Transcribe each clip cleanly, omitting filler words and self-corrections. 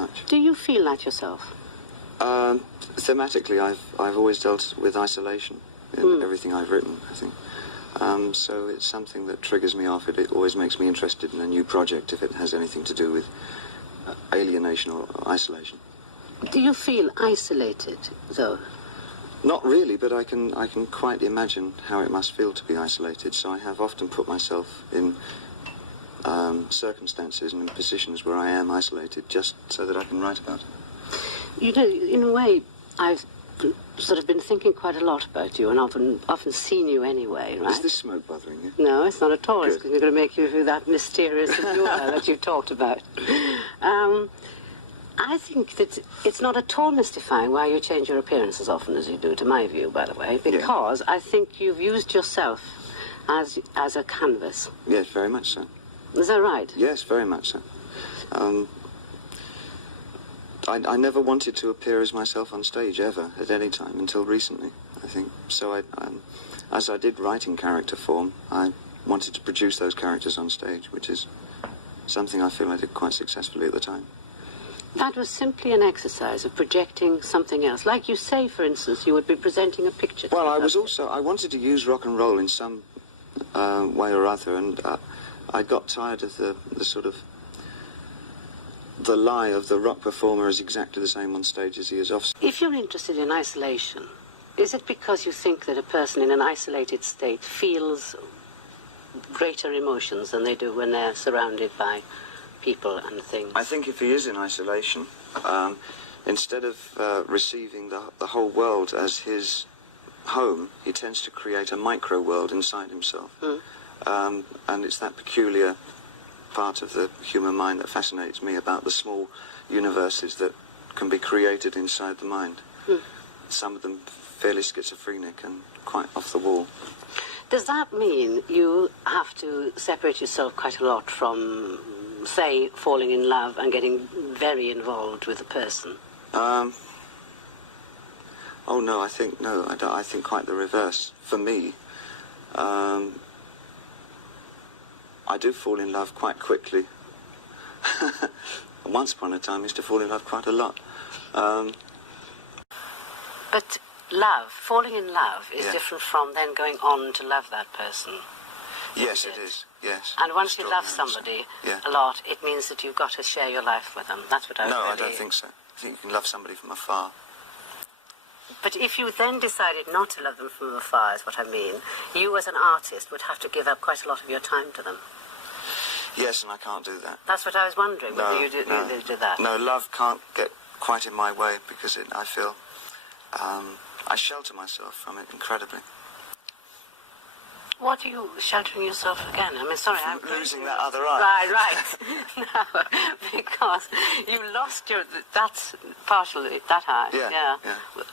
much. Do you feel that yourself? Thematically, I've always dealt with isolation in everything I've written, I think. So it's something that triggers me off. It always makes me interested in a new project if it has anything to do with alienation or isolation. Do you feel isolated, though? Not really, but I can quite imagine how it must feel to be isolated. So I have often put myself in circumstances and in positions where I am isolated, just so that I can write about it. You know, in a way, I've sort of been thinking quite a lot about you, and often seen you anyway, right? Is this smoke bothering you? No, it's not at all. Good. It's going to make you feel that mysterious allure that you've talked about. I think that it's not at all mystifying why you change your appearance as often as you do, to my view, by the way, because I think you've used yourself as a canvas. Yes, very much so. Is that right? Yes, very much so. I never wanted to appear as myself on stage, ever, at any time, until recently, I think. So as I did write in character form, I wanted to produce those characters on stage, which is something I feel I did quite successfully at the time. That was simply an exercise of projecting something else. Like you say, for instance, you would be presenting a picture. Well, I wanted to use rock and roll in some way or other, and I got tired of the sort of the lie of the rock performer is exactly the same on stage as he is off. If you're interested in isolation, is it because you think that a person in an isolated state feels greater emotions than they do when they're surrounded by people and things? I think if he is in isolation, instead of receiving the whole world as his home, he tends to create a micro world inside himself. And it's that peculiar part of the human mind that fascinates me about the small universes that can be created inside the mind. Some of them fairly schizophrenic and quite off the wall. Does that mean you have to separate yourself quite a lot from, say, falling in love and getting very involved with a person? Oh no, I think I think quite the reverse. For me, I do fall in love quite quickly. Once upon a time, I used to fall in love quite a lot. But falling in love, is different from then going on to love that person. Yes, it is. Yes. And once you love somebody a lot, it means that you've got to share your life with them. That's what I was No, really... I don't think so. I think you can love somebody from afar. But if you then decided not to love them from afar, is what I mean, you as an artist would have to give up quite a lot of your time to them. Yes, and I can't do that. That's what I was wondering, whether you do that. No, love can't get quite in my way because I feel I shelter myself from it incredibly. What are you sheltering yourself again? I mean, sorry, I'm losing that other eye. Right. No, because you lost that's partially that eye. Yeah.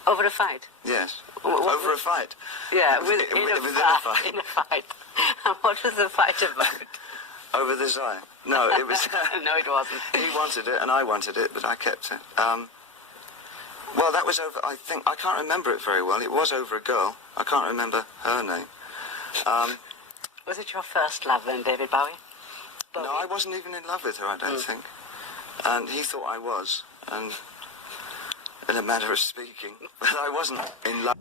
Over a fight. Yes. Over a fight. Yeah, within a fight. In a fight. And what was the fight about? Over this eye. No, it was... No, it wasn't. He wanted it and I wanted it, but I kept it. Well, that was over... I can't remember it very well. It was over a girl. I can't remember her name. Was it your first love then, David Bowie? No, I wasn't even in love with her, I don't think. And he thought I was, and in a manner of speaking, but I wasn't in love.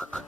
Ratskcalb.